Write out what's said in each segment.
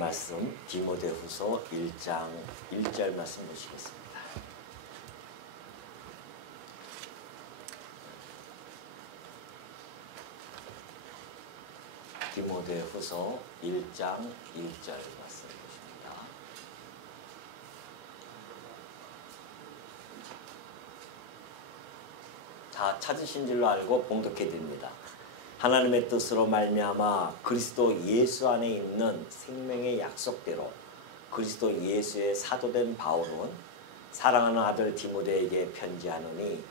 말씀 디모데후서 1장 1절 말씀 보시겠습니다. 디모데후서 1장 1절 말씀 보십니다. 다 찾으신 줄로 알고 봉독해 드립니다. 하나님의 뜻으로 말미암아 그리스도 예수 안에 있는 생명의 약속대로 그리스도 예수의 사도된 바울은 사랑하는 아들 디모데에게 편지하노니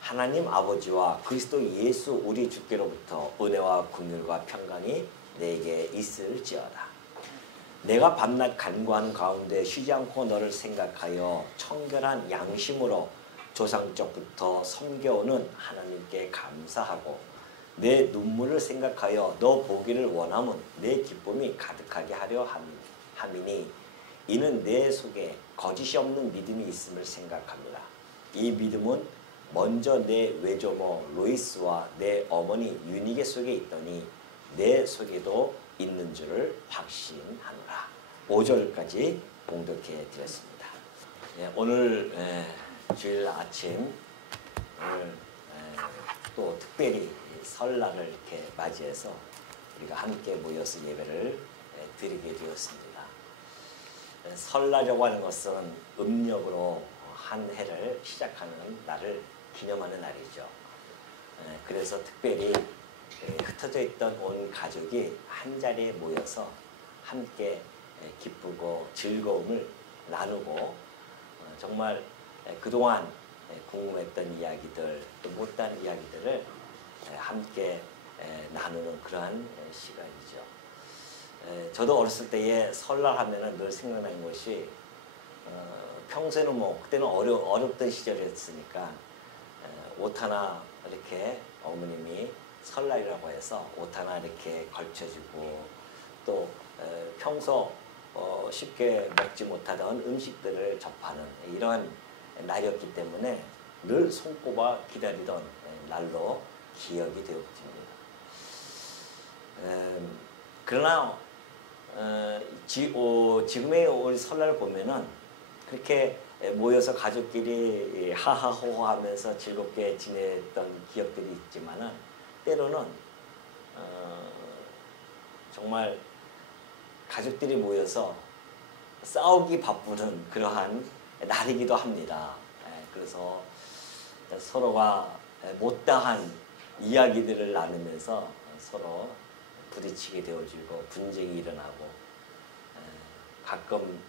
하나님 아버지와 그리스도 예수 우리 주께로부터 은혜와 긍휼과 평강이 내게 있을지어다. 내가 밤낮 간구하는 가운데 쉬지 않고 너를 생각하여 청결한 양심으로 조상적부터 섬겨오는 하나님께 감사하고 내 눈물을 생각하여 너 보기를 원함은 내 기쁨이 가득하게 하려 함이니 이는 내 속에 거짓이 없는 믿음이 있음을 생각합니다. 이 믿음은 먼저 내 외조모 로이스와 내 어머니 유니게 속에 있더니 내 속에도 있는 줄을 확신하노라. 5절까지 봉독해 드렸습니다. 오늘 주일 아침 오늘 또 특별히 설날을 이렇게 맞이해서 우리가 함께 모여서 예배를 드리게 되었습니다. 설날이라고 하는 것은 음력으로 한 해를 시작하는 날을 기념하는 날이죠. 그래서 특별히 흩어져 있던 온 가족이 한자리에 모여서 함께 기쁘고 즐거움을 나누고 정말 그동안 궁금했던 이야기들 또 못다한 이야기들을 함께 나누는 그러한 시간이죠. 저도 어렸을 때에 설날 하면은 늘 생각나는 것이 평소에는 뭐 그때는 어렵던 시절이었으니까 옷 하나 이렇게 어머님이 설날이라고 해서 옷 하나 이렇게 걸쳐주고 또 평소 쉽게 먹지 못하던 음식들을 접하는 이러한 날이었기 때문에 늘 손꼽아 기다리던 날로 기억이 되어집니다. 그러나 지금의 우리 설날을 보면은 그렇게 모여서 가족끼리 하하호호 하면서 즐겁게 지냈던 기억들이 있지만은 때로는 정말 가족들이 모여서 싸우기 바쁘는 그러한 날이기도 합니다. 그래서 서로가 못다한 이야기들을 나누면서 서로 부딪히게 되어지고 분쟁이 일어나고 가끔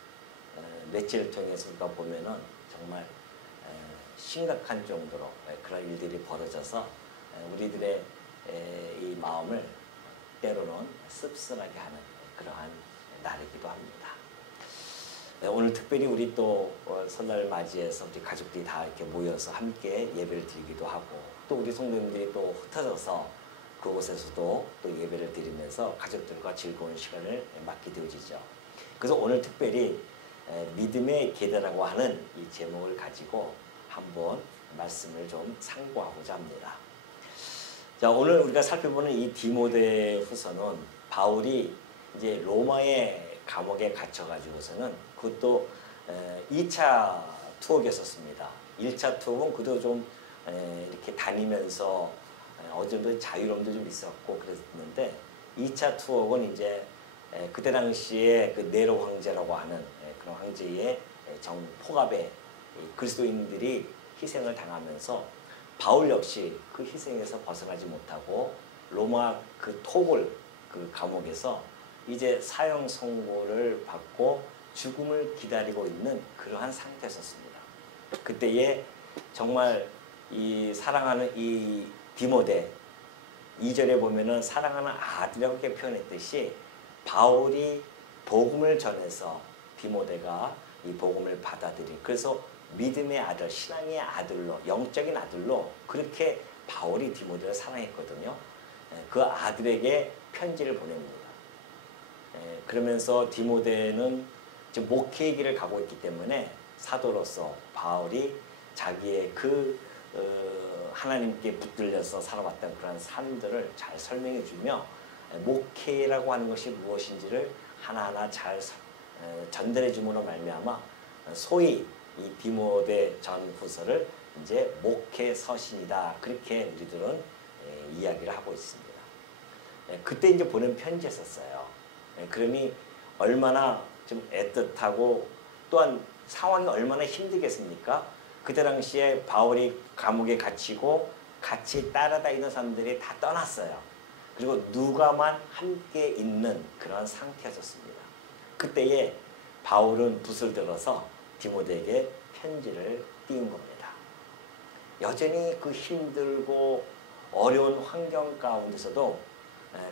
매체를 통해서 우리가 보면은 정말 심각한 정도로 그런 일들이 벌어져서 우리들의 이 마음을 때로는 씁쓸하게 하는 그러한 날이기도 합니다. 오늘 특별히 우리 또 설날 맞이해서 우리 가족들이 다 이렇게 모여서 함께 예배를 드리기도 하고 또 우리 성도님들이 또 흩어져서 그곳에서도 또 예배를 드리면서 가족들과 즐거운 시간을 맞게 되어지죠. 그래서 오늘 특별히 믿음의 계대라고 하는 이 제목을 가지고 한번 말씀을 좀 상고하고자 합니다. 자, 오늘 우리가 살펴보는 이 디모데후서는 바울이 이제 로마의 감옥에 갇혀가지고서는 그것도 2차 투옥이었었습니다. 1차 투옥은 그도 좀 이렇게 다니면서 어느 정도 자유로움도 좀 있었고 그랬는데 2차 투옥은 이제 그때 당시에 그 네로 황제라고 하는 그런 황제의 포갑에 그리스도인들이 희생을 당하면서 바울 역시 그 희생에서 벗어나지 못하고 로마 그 토벌 그 감옥에서 이제 사형 선고를 받고 죽음을 기다리고 있는 그러한 상태였습니다. 그때에 정말 이 사랑하는 이 디모데 2절에 보면은 사랑하는 아들이라고 이렇게 표현했듯이 바울이 복음을 전해서 디모데가 이 복음을 받아들인 그래서 믿음의 아들, 신앙의 아들로 영적인 아들로 그렇게 바울이 디모데를 사랑했거든요. 그 아들에게 편지를 보냅니다. 그러면서 디모데는 지금 목회의 길을 가고 있기 때문에 사도로서 바울이 자기의 그 하나님께 붙들려서 살아왔던 그런 삶들을 잘 설명해 주며 목회라고 하는 것이 무엇인지를 하나하나 잘 전달해 줌으로 말미암아 소위 이 디모데 전후서를 이제 목회 서신이다, 그렇게 우리들은 이야기를 하고 있습니다. 그때 이제 보낸 편지였었어요. 그러니 얼마나 좀 애틋하고 또한 상황이 얼마나 힘들겠습니까? 그때 당시에 바울이 감옥에 갇히고 같이 따라다니는 사람들이 다 떠났어요. 그리고 누가만 함께 있는 그런 상태였습니다. 그때에 바울은 붓을 들어서 디모데에게 편지를 띄운 겁니다. 여전히 그 힘들고 어려운 환경 가운데서도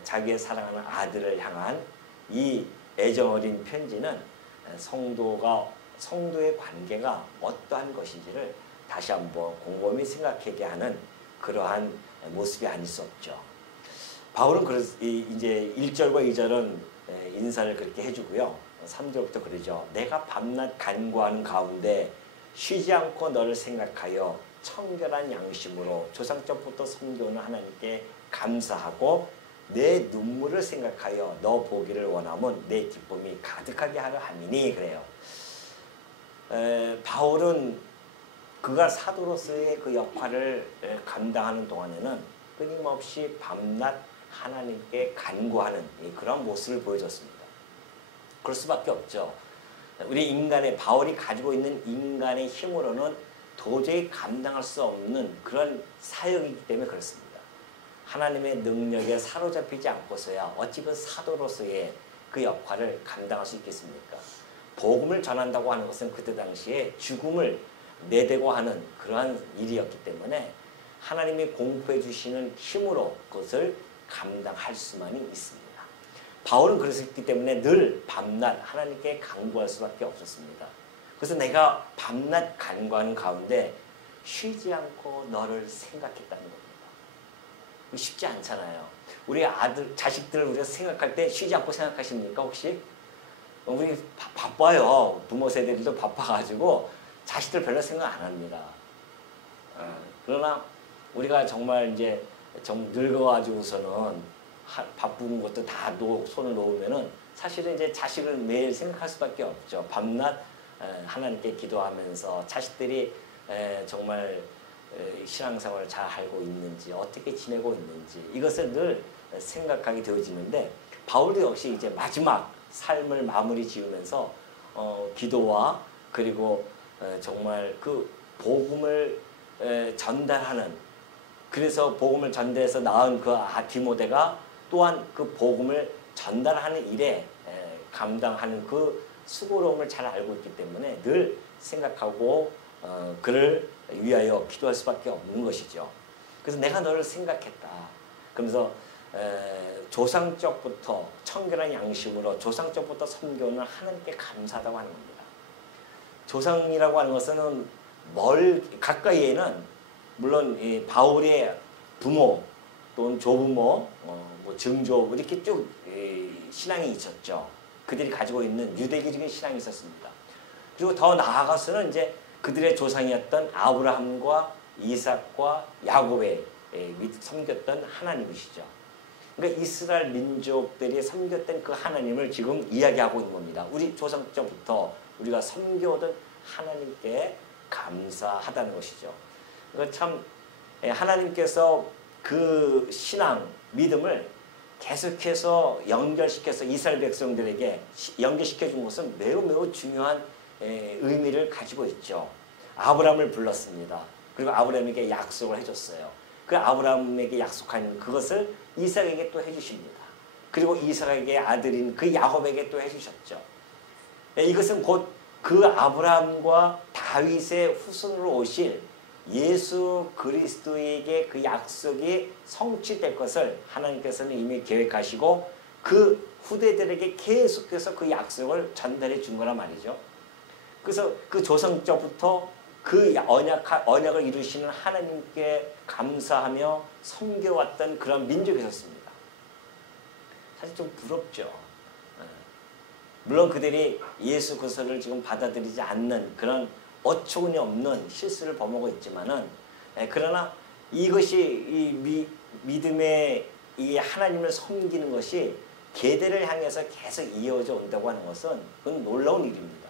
자기의 사랑하는 아들을 향한 이 애정 어린 편지는 성도의 관계가 어떠한 것인지를 다시 한번 곰곰이 생각하게 하는 그러한 모습이 아닐 수 없죠. 바울은 이제 1절과 2절은 인사를 그렇게 해주고요. 3절부터 그러죠. 내가 밤낮 간구하는 가운데 쉬지 않고 너를 생각하여 청결한 양심으로 조상적부터 섬겨오는 하나님께 감사하고 내 눈물을 생각하여 너 보기를 원하면 내 기쁨이 가득하게 하려 함이니, 그래요. 바울은 그가 사도로서의 그 역할을 감당하는 동안에는 끊임없이 밤낮 하나님께 간구하는 그런 모습을 보여줬습니다. 그럴 수밖에 없죠. 우리 바울이 가지고 있는 인간의 힘으로는 도저히 감당할 수 없는 그런 사역이기 때문에 그렇습니다. 하나님의 능력에 사로잡히지 않고서야 어찌 그 사도로서의 그 역할을 감당할 수 있겠습니까? 복음을 전한다고 하는 것은 그때 당시에 죽음을 내대고 하는 그러한 일이었기 때문에 하나님이 공포해 주시는 힘으로 그것을 감당할 수만이 있습니다. 바울은 그랬기 때문에 늘 밤낮 하나님께 간구할 수밖에 없었습니다. 그래서 내가 밤낮 간구하는 가운데 쉬지 않고 너를 생각했다는 겁니다. 쉽지 않잖아요. 우리 자식들을 우리가 생각할 때 쉬지 않고 생각하십니까, 혹시? 우리 바빠요. 부모 세대들도 바빠가지고 자식들 별로 생각 안 합니다. 그러나 우리가 정말 이제 좀 늙어가지고서는 바쁜 것도 다 손을 놓으면은 사실은 이제 자식을 매일 생각할 수밖에 없죠. 밤낮 하나님께 기도하면서 자식들이 정말 신앙생활을 잘 알고 있는지, 어떻게 지내고 있는지 이것을 늘 생각하게 되어지는데, 바울도 역시 이제 마지막 삶을 마무리 지으면서 기도와 그리고 정말 그 복음을 전달하는, 그래서 복음을 전달해서 낳은 그 디모데가 또한 그 복음을 전달하는 일에 감당하는 그 수고로움을 잘 알고 있기 때문에 늘 생각하고 그를 위하여 기도할 수밖에 없는 것이죠. 그래서 내가 너를 생각했다. 그러면서 조상적부터 청결한 양심으로 조상적부터 섬겨오는 하나님께 감사하다고 하는 겁니다. 조상이라고 하는 것은 가까이에는 물론 이 바울의 부모 또는 조부모, 뭐 증조부 이렇게 쭉 신앙이 있었죠. 그들이 가지고 있는 유대교적인 신앙이 있었습니다. 그리고 더 나아가서는 이제 그들의 조상이었던 아브라함과 이삭과 야곱의 섬겼던 하나님이시죠. 그러니까 이스라엘 민족들이 섬겼던 그 하나님을 지금 이야기하고 있는 겁니다. 우리 조상적부터 우리가 섬겨오던 하나님께 감사하다는 것이죠. 그러니까 참 하나님께서 그 신앙, 믿음을 계속해서 연결시켜서 이스라엘 백성들에게 연결시켜 준 것은 매우 매우 중요한 의미를 가지고 있죠. 아브라함을 불렀습니다. 그리고 아브라함에게 약속을 해줬어요. 그 아브라함에게 약속한 그것을 이삭에게 또 해주십니다. 그리고 이삭에게 아들인 그 야곱에게 또 해주셨죠. 이것은 곧 그 아브라함과 다윗의 후손으로 오실 예수 그리스도에게 그 약속이 성취될 것을 하나님께서는 이미 계획하시고 그 후대들에게 계속해서 그 약속을 전달해 준 거란 말이죠. 그래서 그 조상적부터 그 언약을 이루시는 하나님께 감사하며 섬겨왔던 그런 민족이었습니다. 사실 좀 부럽죠. 물론 그들이 예수 그리스도를 지금 받아들이지 않는 그런 어처구니 없는 실수를 범하고 있지만은, 그러나 이것이 이 믿음의 이 하나님을 섬기는 것이 계대를 향해서 계속 이어져 온다고 하는 것은 그건 놀라운 일입니다.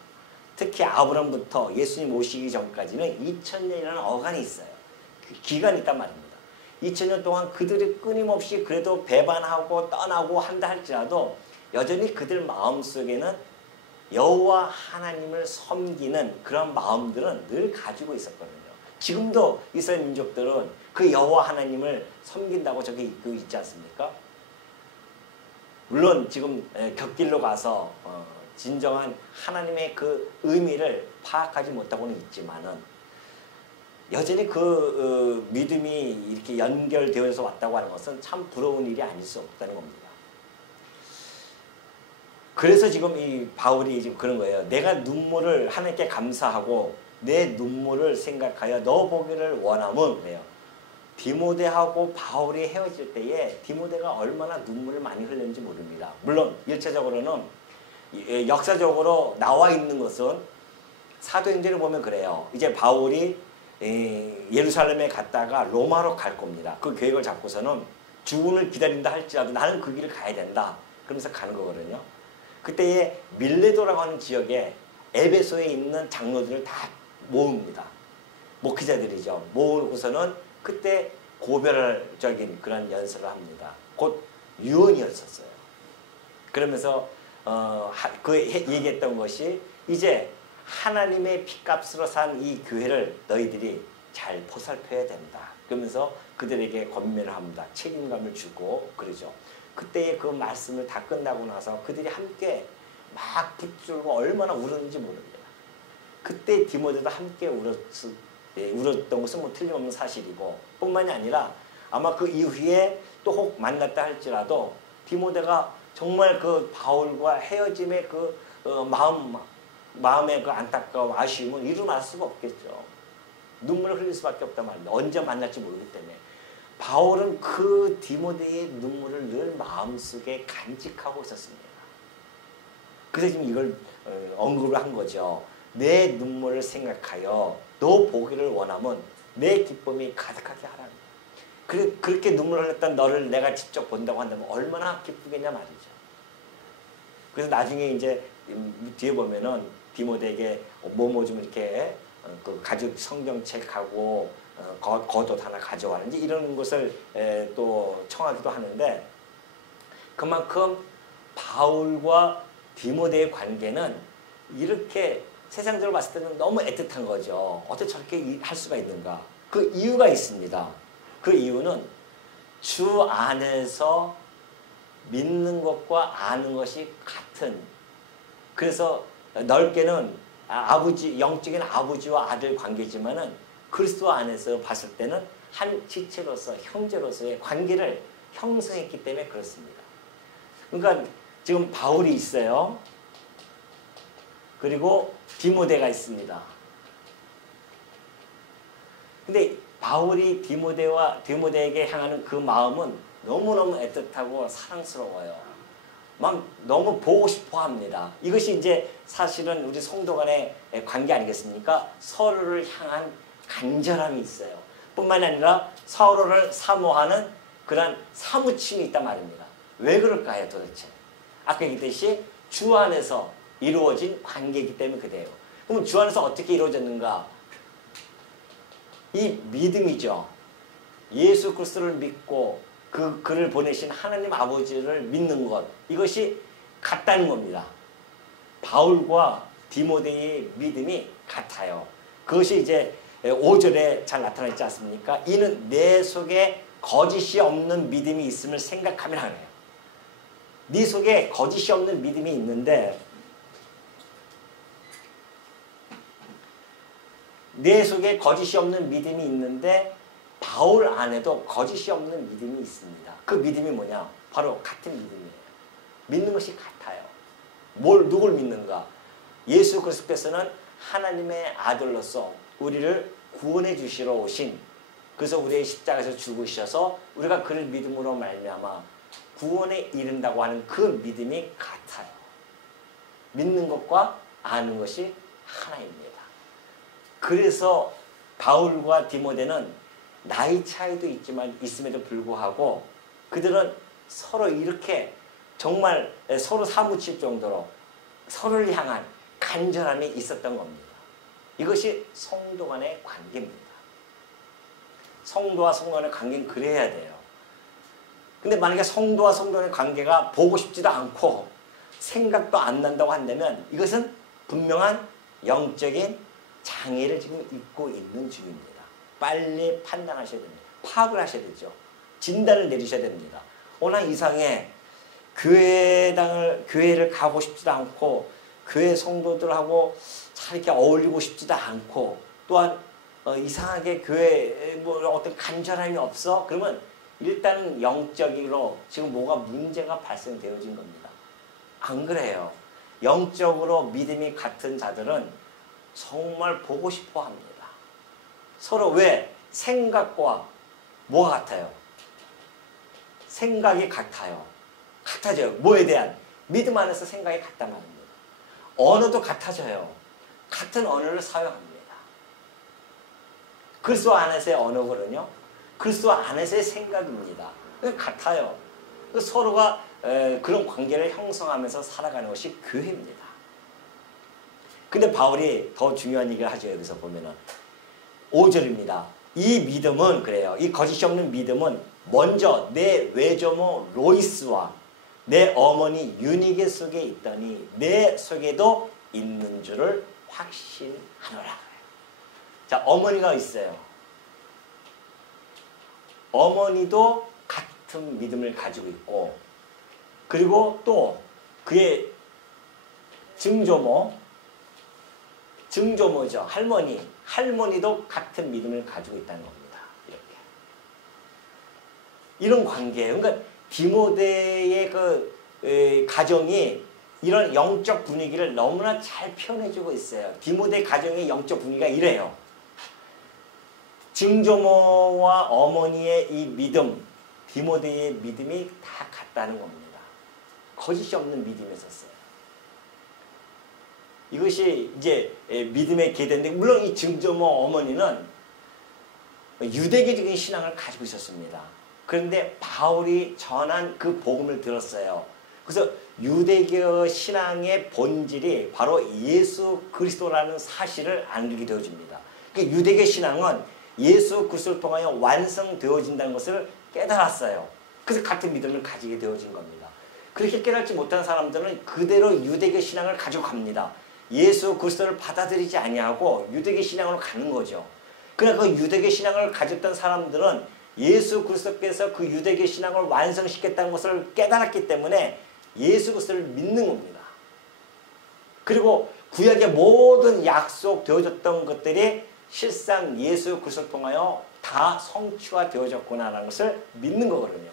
특히 아브람부터 예수님 오시기 전까지는 2000년이라는 어간이 있어요. 그 기간이 있단 말입니다. 2000년 동안 그들이 끊임없이 그래도 배반하고 떠나고 한다 할지라도 여전히 그들 마음속에는 여호와 하나님을 섬기는 그런 마음들은 늘 가지고 있었거든요. 지금도 이스라엘 민족들은 그 여호와 하나님을 섬긴다고 저기 있지 않습니까? 물론 지금 곁길로 가서 진정한 하나님의 그 의미를 파악하지 못하고는 있지만은 여전히 그 믿음이 이렇게 연결되어서 왔다고 하는 것은 참 부러운 일이 아닐 수 없다는 겁니다. 그래서 지금 이 바울이 지금 그런 거예요. 내가 눈물을 하나님께 감사하고 내 눈물을 생각하여 너 보기를 원함은 그래요. 디모데하고 바울이 헤어질 때에 디모데가 얼마나 눈물을 많이 흘렸는지 모릅니다. 물론 일차적으로는 역사적으로 나와 있는 것은 사도행전을 보면 그래요. 이제 바울이 예루살렘에 갔다가 로마로 갈 겁니다. 그 계획을 잡고서는 죽음을 기다린다 할지라도 나는 그 길을 가야 된다. 그러면서 가는 거거든요. 그때에 밀레도라고 하는 지역에 에베소에 있는 장로들을 다 모읍니다. 목회자들이죠. 모으고서는 그때 고별적인 그런 연설을 합니다. 곧 유언이었었어요. 그러면서 얘기했던 것이 이제 하나님의 피값으로 산 이 교회를 너희들이 잘 보살펴야 된다. 그러면서 그들에게 권면을 합니다. 책임감을 주고 그러죠. 그때의 그 말씀을 다 끝나고 나서 그들이 함께 막 붙들고 얼마나 울었는지 모릅니다. 그때 디모데도 함께 울었던 것은 뭐 틀림없는 사실이고 뿐만이 아니라 아마 그 이후에 또 혹 만났다 할지라도 디모데가 정말 그 바울과 헤어짐의 그 마음의 그 안타까움, 아쉬움은 일어날 수가 없겠죠. 눈물을 흘릴 수밖에 없단 말입니다. 언제 만날지 모르기 때문에. 바울은 그 디모데의 눈물을 늘 마음속에 간직하고 있었습니다. 그래서 지금 이걸 언급을 한 거죠. 내 눈물을 생각하여 너 보기를 원하면 내 기쁨이 가득하게 하라. 그렇게 눈물을 흘렸던 너를 내가 직접 본다고 한다면 얼마나 기쁘겠냐 말이죠. 그래서 나중에 이제 뒤에 보면은 디모데에게 뭐 좀 이렇게 그 가죽 성경책하고 겉옷 하나 가져와는지 이런 것을 또 청하기도 하는데 그만큼 바울과 디모데의 관계는 이렇게 세상적으로 봤을 때는 너무 애틋한 거죠. 어떻게 저렇게 할 수가 있는가? 그 이유가 있습니다. 그 이유는 주 안에서 믿는 것과 아는 것이 같은, 그래서 넓게는 아버지, 영적인 아버지와 아들 관계지만은 그리스도 안에서 봤을 때는 한 지체로서 형제로서의 관계를 형성했기 때문에 그렇습니다. 그러니까 지금 바울이 있어요. 그리고 디모데가 있습니다. 근데 바울이 디모데에게 향하는 그 마음은 너무너무 애틋하고 사랑스러워요. 막 너무 보고 싶어 합니다. 이것이 이제 사실은 우리 성도 간의 관계 아니겠습니까? 서로를 향한 간절함이 있어요. 뿐만 아니라 서로를 사모하는 그런 사무침이 있단 말입니다. 왜 그럴까요 도대체? 아까 얘기했듯이 주 안에서 이루어진 관계이기 때문에 그래요. 그럼 주 안에서 어떻게 이루어졌는가? 이 믿음이죠. 예수 그리스도를 믿고 그를 보내신 하나님 아버지를 믿는 것, 이것이 같다는 겁니다. 바울과 디모데의 믿음이 같아요. 그것이 이제 5절에 잘 나타나 있지 않습니까? 이는 내 속에 거짓이 없는 믿음이 있음을 생각하면 하네요. 네 속에 거짓이 없는 믿음이 있는데 내 속에 거짓이 없는 믿음이 있는데 바울 안에도 거짓이 없는 믿음이 있습니다. 그 믿음이 뭐냐? 바로 같은 믿음이에요. 믿는 것이 같아요. 누굴 믿는가? 예수 그리스도께서는 하나님의 아들로서 우리를 구원해 주시러 오신, 그래서 우리의 십자가에서 죽으셔서 우리가 그를 믿음으로 말미암아 구원에 이른다고 하는 그 믿음이 같아요. 믿는 것과 아는 것이 하나입니다. 그래서 바울과 디모데는 나이 차이도 있지만 있음에도 불구하고 그들은 서로 이렇게 정말 서로 사무칠 정도로 서로를 향한 간절함이 있었던 겁니다. 이것이 성도 간의 관계입니다. 성도와 성도 간의 관계는 그래야 돼요. 근데 만약에 성도와 성도 간의 관계가 보고 싶지도 않고 생각도 안 난다고 한다면 이것은 분명한 영적인 장애를 지금 입고 있는 중입니다. 빨리 판단하셔야 됩니다. 파악을 하셔야 되죠. 진단을 내리셔야 됩니다. 나 이상해. 교회를 가고 싶지도 않고 교회 성도들하고 잘 이렇게 어울리고 싶지도 않고 또한 이상하게 교회에 뭐 어떤 간절함이 없어? 그러면 일단은 영적으로 지금 뭐가 문제가 발생되어진 겁니다. 안 그래요. 영적으로 믿음이 같은 자들은 정말 보고 싶어 합니다. 서로 왜? 생각과 뭐가 같아요? 생각이 같아요. 같아져요. 뭐에 대한? 믿음 안에서 생각이 같단 말입니다. 언어도 같아져요. 같은 언어를 사용합니다. 그리스도 안에서의 언어거든요. 그리스도 안에서의 생각입니다. 같아요. 서로가 그런 관계를 형성하면서 살아가는 것이 교회입니다. 근데 바울이 더 중요한 얘기를 하죠. 여기서 보면은 5절입니다. 이 믿음은 그래요. 이 거짓이 없는 믿음은 먼저 내 외조모 로이스와 내 어머니 유니게 속에 있더니 내 속에도 있는 줄을 확신하노라. 자, 어머니가 있어요. 어머니도 같은 믿음을 가지고 있고 그리고 또 그의 증조모죠. 할머니도 같은 믿음을 가지고 있다는 겁니다. 이렇게. 이런 관계예요. 그러니까 디모데의 그 가정이 이런 영적 분위기를 너무나 잘 표현해주고 있어요. 디모데 가정의 영적 분위기가 이래요. 증조모와 어머니의 이 믿음, 디모데의 믿음이 다 같다는 겁니다. 거짓이 없는 믿음이었어요. 이것이 이제 믿음의 계대인데 물론 이 증조모 어머니는 유대교적인 신앙을 가지고 있었습니다. 그런데 바울이 전한 그 복음을 들었어요. 그래서 유대교 신앙의 본질이 바로 예수 그리스도라는 사실을 알게 되어집니다. 그러니까 유대교 신앙은 예수 그리스도를 통하여 완성되어진다는 것을 깨달았어요. 그래서 같은 믿음을 가지게 되어진 겁니다. 그렇게 깨닫지 못한 사람들은 그대로 유대교 신앙을 가지고 갑니다. 예수 그리스도를 받아들이지 아니하고 유대교 신앙으로 가는 거죠. 그러나 그 유대교 신앙을 가졌던 사람들은 예수 그리스도께서 그 유대교 신앙을 완성시켰다는 것을 깨달았기 때문에 예수 그리스도를 믿는 겁니다. 그리고 구약의 모든 약속되어졌던 것들이 실상 예수 그리스도를 통하여 다 성취가 되어졌구나라는 것을 믿는 거거든요.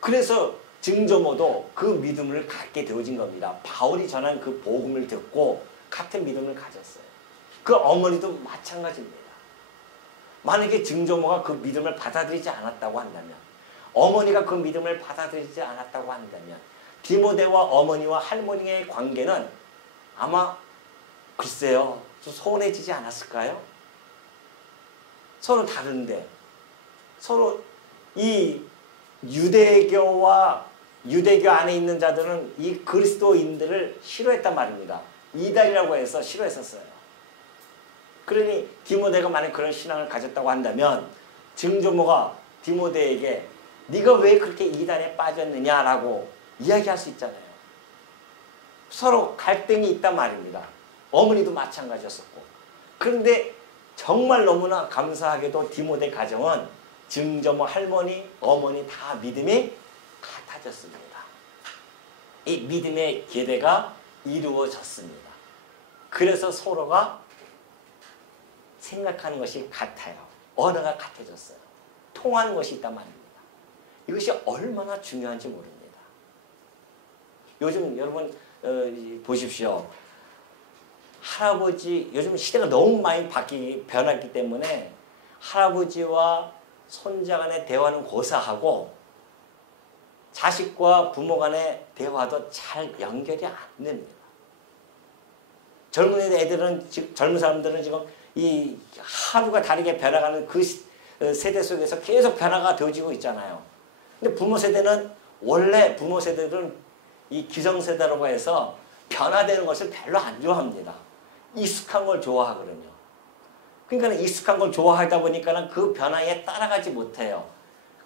그래서 증조모도 그 믿음을 갖게 되어진 겁니다. 바울이 전한 그 복음을 듣고 같은 믿음을 가졌어요. 그 어머니도 마찬가지입니다. 만약에 증조모가 그 믿음을 받아들이지 않았다고 한다면, 어머니가 그 믿음을 받아들이지 않았다고 한다면 디모데와 어머니와 할머니의 관계는 아마 글쎄요, 좀 소원해지지 않았을까요? 서로 다른데 서로 이 유대교 안에 있는 자들은 이 그리스도인들을 싫어했단 말입니다. 이단이라고 해서 싫어했었어요. 그러니 디모데가 만약 그런 신앙을 가졌다고 한다면 증조모가 디모데에게 네가 왜 그렇게 이단에 빠졌느냐라고 이야기할 수 있잖아요. 서로 갈등이 있단 말입니다. 어머니도 마찬가지였었고. 그런데 정말 너무나 감사하게도 디모데 가정은 증조모 할머니, 어머니 다 믿음이 같아졌습니다. 이 믿음의 계대가 이루어졌습니다. 그래서 서로가 생각하는 것이 같아요. 언어가 같아졌어요. 통하는 것이 있단 말입니다. 이것이 얼마나 중요한지 모릅니다. 요즘 여러분 보십시오. 할아버지, 요즘 시대가 너무 많이 변했기 때문에 할아버지와 손자 간의 대화는 고사하고 자식과 부모 간의 대화도 잘 연결이 안 됩니다. 젊은 사람들은 지금 이 하루가 다르게 변화가는 그 세대 속에서 계속 변화가 되어지고 있잖아요. 근데 부모 세대는 원래 부모 세대들은 이 기성세대라고 해서 변화되는 것을 별로 안 좋아합니다. 익숙한 걸 좋아하거든요. 그러니까 익숙한 걸 좋아하다 보니까 그 변화에 따라가지 못해요.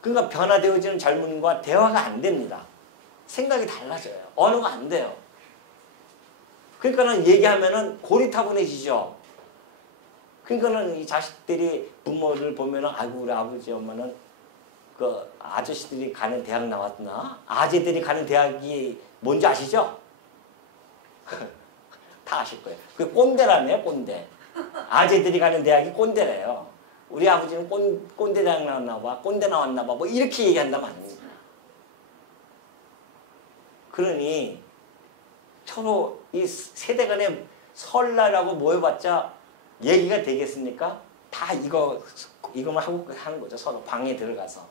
그러니까 변화되어지는 젊은이과 대화가 안 됩니다. 생각이 달라져요. 언어가 안 돼요. 그러니까는 얘기하면은 고리타분해지죠. 그러니까는 이 자식들이 부모를 보면은 아이고 우리 아버지 엄마는 그 아저씨들이 가는 대학 나왔나? 아재들이 가는 대학이 뭔지 아시죠? 다 아실 거예요. 그게 꼰대라며요, 꼰대. 아재들이 가는 대학이 꼰대래요. 우리 아버지는 꼰대 대학 나왔나 봐, 꼰대 나왔나 봐, 뭐 이렇게 얘기한단 말입니다. 그러니 서로 이 세대 간에 설날하고 모여봤자 얘기가 되겠습니까? 다 이거만 하고 하는 거죠. 서로 방에 들어가서.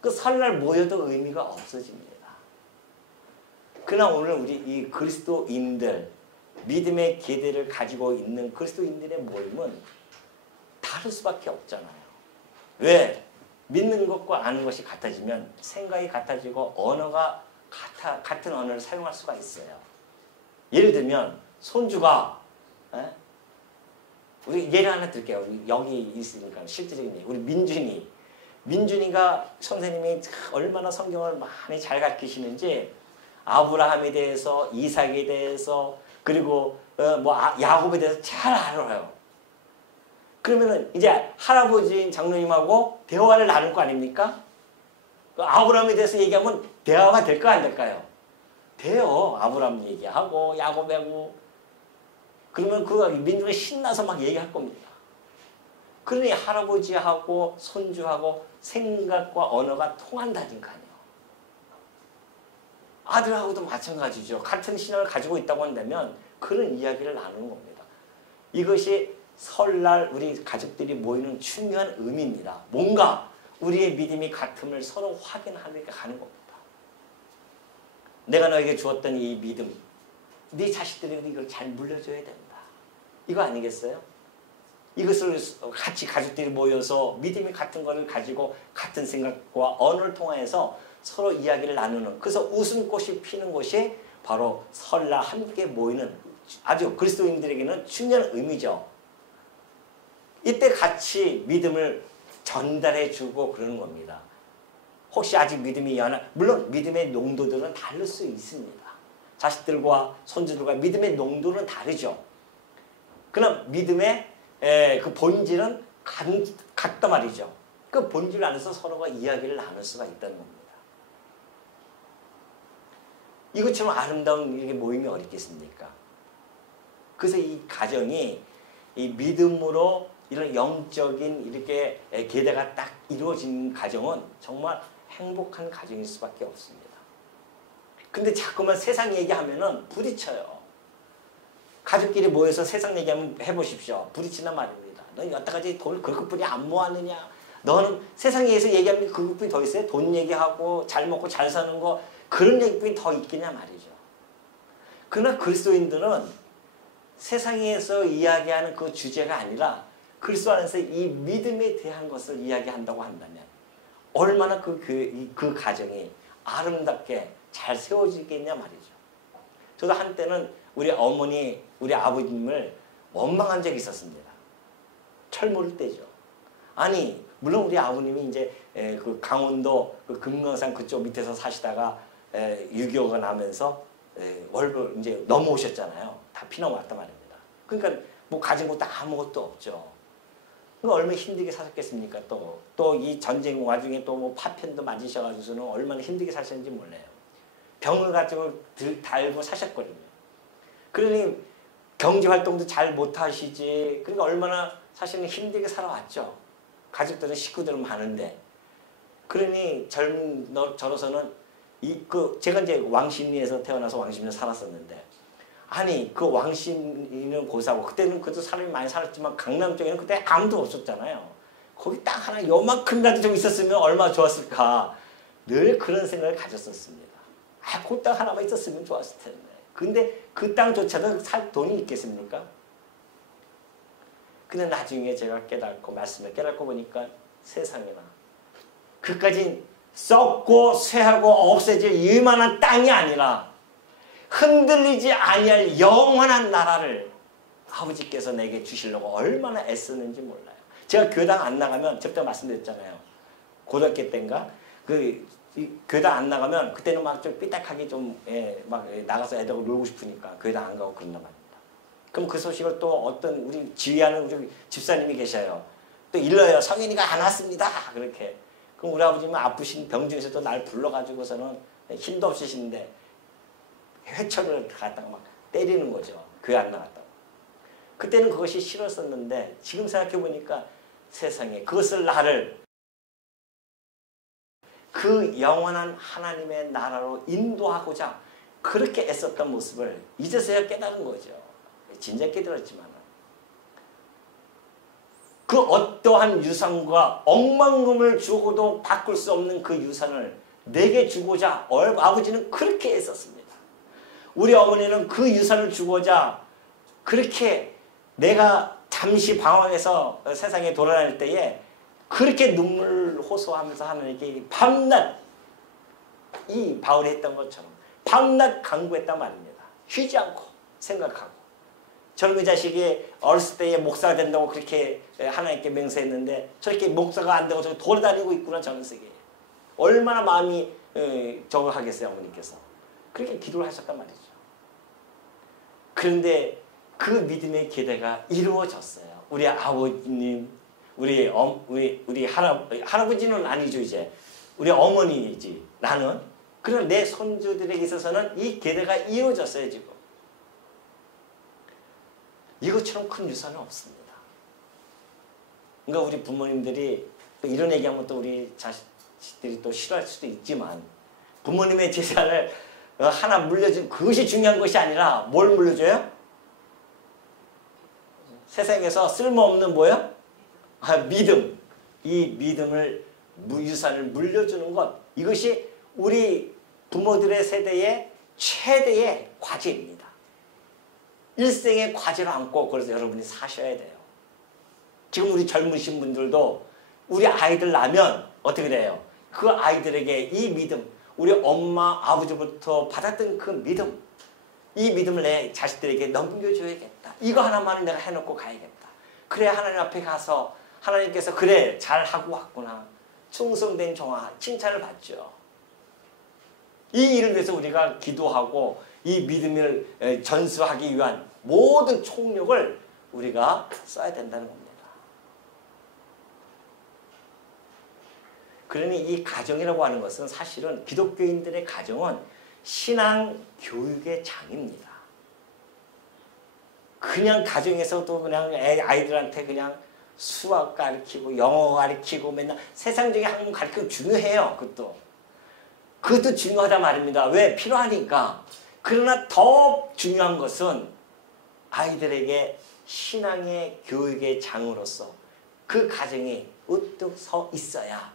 그 설날 모여도 의미가 없어집니다. 그러나 오늘 우리 이 그리스도인들, 믿음의 계대를 가지고 있는 그리스도인들의 모임은 다를 수밖에 없잖아요. 왜? 믿는 것과 아는 것이 같아지면 생각이 같아지고 언어가 같은 언어를 사용할 수가 있어요. 예를 들면 손주가 우리 예를 하나 들게요. 여기 있으니까 실질적인 얘기. 우리 민준이가 선생님이 얼마나 성경을 많이 잘 가르치시는지 아브라함에 대해서, 이삭에 대해서, 그리고 야곱에 대해서 잘 알아요. 그러면은 이제 할아버지인 장로님하고 대화를 나눌 거 아닙니까? 아브라함에 대해서 얘기하면 대화가 될까 안 될까요? 돼요. 아브라함 얘기하고 야곱하고. 그러면 그 민중이 신나서 막 얘기할 겁니다. 그러니 할아버지하고 손주하고 생각과 언어가 통한다니까요. 아들하고도 마찬가지죠. 같은 신앙을 가지고 있다고 한다면 그런 이야기를 나누는 겁니다. 이것이 설날 우리 가족들이 모이는 중요한 의미입니다. 뭔가 우리의 믿음이 같음을 서로 확인하니까 가는 겁니다. 내가 너에게 주었던 이 믿음, 네 자식들에게 이걸 잘 물려줘야 된다. 이거 아니겠어요? 이것을 같이 가족들이 모여서 믿음이 같은 것을 가지고 같은 생각과 언어를 통해서 서로 이야기를 나누는, 그래서 웃음꽃이 피는 곳이 바로 설날 함께 모이는 아주 그리스도인들에게는 중요한 의미죠. 이때 같이 믿음을 전달해주고 그러는 겁니다. 혹시 아직 믿음이 물론 믿음의 농도들은 다를 수 있습니다. 자식들과 손주들과 믿음의 농도는 다르죠. 그러나 믿음의 그 본질은 같단 말이죠. 그 본질 안에서 서로가 이야기를 나눌 수가 있다는 겁니다. 이것처럼 아름다운 이렇게 모임이 어디 있겠습니까? 그래서 이 가정이 이 믿음으로 이런 영적인 이렇게 계대가 딱 이루어진 가정은 정말 행복한 가정일 수밖에 없습니다. 근데 자꾸만 세상 얘기하면은 부딪혀요. 가족끼리 모여서 세상 얘기하면 해보십시오. 부딪히단 말입니다. 너 여태까지 돈을 그것뿐이 안 모았느냐? 너는 세상에서 얘기하면 그것뿐이 더 있어요? 돈 얘기하고 잘 먹고 잘 사는 거 그런 얘기뿐이 더 있겠냐 말이죠. 그러나 그리스도인들은 세상에서 이야기하는 그 주제가 아니라 그리스도 안에서 이 믿음에 대한 것을 이야기한다고 한다면 얼마나 그 가정이 아름답게 잘 세워지겠냐 말이죠. 저도 한때는 우리 어머니, 우리 아버님을 원망한 적이 있었습니다. 철모를 때죠. 아니, 물론 우리 아버님이 이제 그 강원도 그 금강산 그쪽 밑에서 사시다가 6.25가 나면서 월급 이제 넘어오셨잖아요. 다 피난왔단 말입니다. 그러니까 뭐 가진 것도 아무것도 없죠. 그러니까 얼마나 힘들게 사셨겠습니까? 또 이 전쟁 와중에 또 뭐 파편도 맞으셔가지고는 얼마나 힘들게 사셨는지 몰라요. 병을 가지고 달고 사셨거든요. 그러니 경제활동도 잘 못하시지. 그러니까 얼마나 사실은 힘들게 살아왔죠. 가족들은 식구들은 많은데. 그러니 저로서는 제가 이제 왕십리에서 태어나서 왕십리에 살았었는데, 아니 그 왕십리는 고사고 그때는 그래도 사람이 많이 살았지만 강남 쪽에는 그때 아무도 없었잖아요. 거기 딱 하나 요만큼이라도 좀 있었으면 얼마나 좋았을까. 늘 그런 생각을 가졌었습니다. 그 땅 하나만 있었으면 좋았을 텐데. 근데 그 땅조차도 살 돈이 있겠습니까? 근데 나중에 제가 말씀을 깨닫고 보니까 세상에나 그까진 썩고 쇠하고 없어질 이만한 땅이 아니라 흔들리지 아니할 영원한 나라를 아버지께서 내게 주시려고 얼마나 애쓰는지 몰라요. 제가 교당 안 나가면 제가 말씀드렸잖아요. 고등학교 때인가 교당 안 나가면 그때는 막 좀 삐딱하게 좀 막 나가서 애들하고 놀고 싶으니까 교당 안 가고 그런단 말입니다. 그럼 그 소식을 또 어떤 우리 지휘하는 우리 집사님이 계셔요. 또 일러요. 성인이가 안 왔습니다. 그렇게. 그럼 우리 아버지는 아프신 병 중에서도 날 불러가지고서는 힘도 없으신데 회초를 갖다가 막 때리는 거죠. 교회 안 나갔다고. 그때는 그것이 싫었었는데 지금 생각해보니까 세상에 그것을 나를 그 영원한 하나님의 나라로 인도하고자 그렇게 애썼던 모습을 이제서야 깨달은 거죠. 진작 깨달았지만 그 어떠한 유산과 억만금을 주고도 바꿀 수 없는 그 유산을 내게 주고자 아버지는 그렇게 애썼습니다. 우리 어머니는 그 유산을 주고자 그렇게 내가 잠시 방황해서 세상에 돌아다닐 때에 그렇게 눈물을 호소하면서 하나님께 밤낮 이 바울이 했던 것처럼 밤낮 간구했단 말입니다. 쉬지 않고 생각하고 젊은 자식이 어렸을 때에 목사가 된다고 그렇게 하나님께 맹세했는데 저렇게 목사가 안 되고 저렇게 돌아다니고 있구나 저는 세계에. 얼마나 마음이 저거 하겠어요 어머니께서. 그렇게 기도를 하셨단 말이죠. 그런데 그 믿음의 기대가 이루어졌어요. 우리 아버님, 우리 할아버지는 아니죠 이제. 우리 어머니이지 나는. 그런 내 손주들에게 있어서는 이 기대가 이루어졌어요 지금. 이것처럼 큰 유산은 없습니다. 그러니까 우리 부모님들이 이런 얘기하면 또 우리 자식들이 또 싫어할 수도 있지만 부모님의 재산을 하나 물려준 그것이 중요한 것이 아니라 뭘 물려줘요? 세상에서 쓸모없는 뭐요? 믿음. 이 믿음을 유산을 물려주는 것. 이것이 우리 부모들의 세대의 최대의 과제입니다. 일생의 과제로 안고 그래서 여러분이 사셔야 돼요. 지금 우리 젊으신 분들도 우리 아이들 나면 어떻게 돼요? 그 아이들에게 이 믿음, 우리 엄마, 아버지부터 받았던 그 믿음, 이 믿음을 내 자식들에게 넘겨줘야겠다. 이거 하나만은 내가 해놓고 가야겠다. 그래야 하나님 앞에 가서 하나님께서 그래 잘하고 왔구나. 충성된 종아 칭찬을 받죠. 이 일을 위해서 우리가 기도하고 이 믿음을 전수하기 위한 모든 총력을 우리가 써야 된다는 겁니다. 그러니 이 가정이라고 하는 것은 사실은 기독교인들의 가정은 신앙 교육의 장입니다. 그냥 가정에서도 그냥 아이들한테 그냥 수학 가르치고 영어 가르치고 맨날 세상적인 학문 가르치고 중요해요. 그것도 중요하다 말입니다. 왜? 필요하니까. 그러나 더 중요한 것은 아이들에게 신앙의 교육의 장으로서 그 가정이 우뚝 서 있어야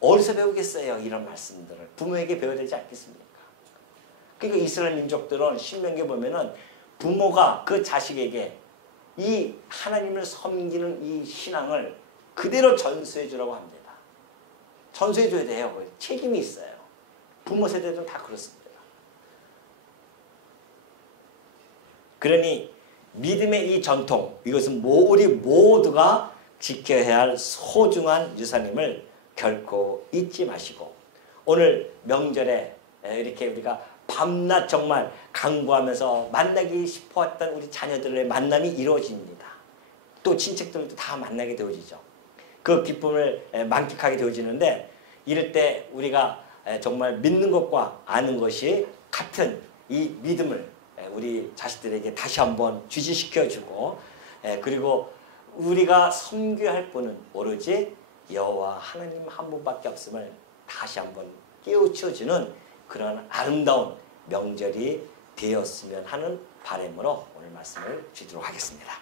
어디서 배우겠어요? 이런 말씀들을 부모에게 배워야 되지 않겠습니까? 그러니까 이스라엘 민족들은 신명기에 보면은 부모가 그 자식에게 이 하나님을 섬기는 이 신앙을 그대로 전수해 주라고 합니다. 전수해 줘야 돼요. 책임이 있어요. 부모 세대들은 다 그렇습니다. 그러니 믿음의 이 전통, 이것은 우리 모두가 지켜야 할 소중한 유산임을 결코 잊지 마시고 오늘 명절에 이렇게 우리가 밤낮 정말 간구하면서 만나기 싶어했던 우리 자녀들의 만남이 이루어집니다. 또 친척들도 다 만나게 되어지죠. 그 기쁨을 만끽하게 되어지는데 이럴 때 우리가 정말 믿는 것과 아는 것이 같은 이 믿음을 우리 자식들에게 다시 한번 주지시켜주고 그리고 우리가 섬겨야 할 분은 오로지 여호와 하나님 한 분밖에 없음을 다시 한번 깨우쳐주는 그런 아름다운 명절이 되었으면 하는 바람으로 오늘 말씀을 드리도록 하겠습니다.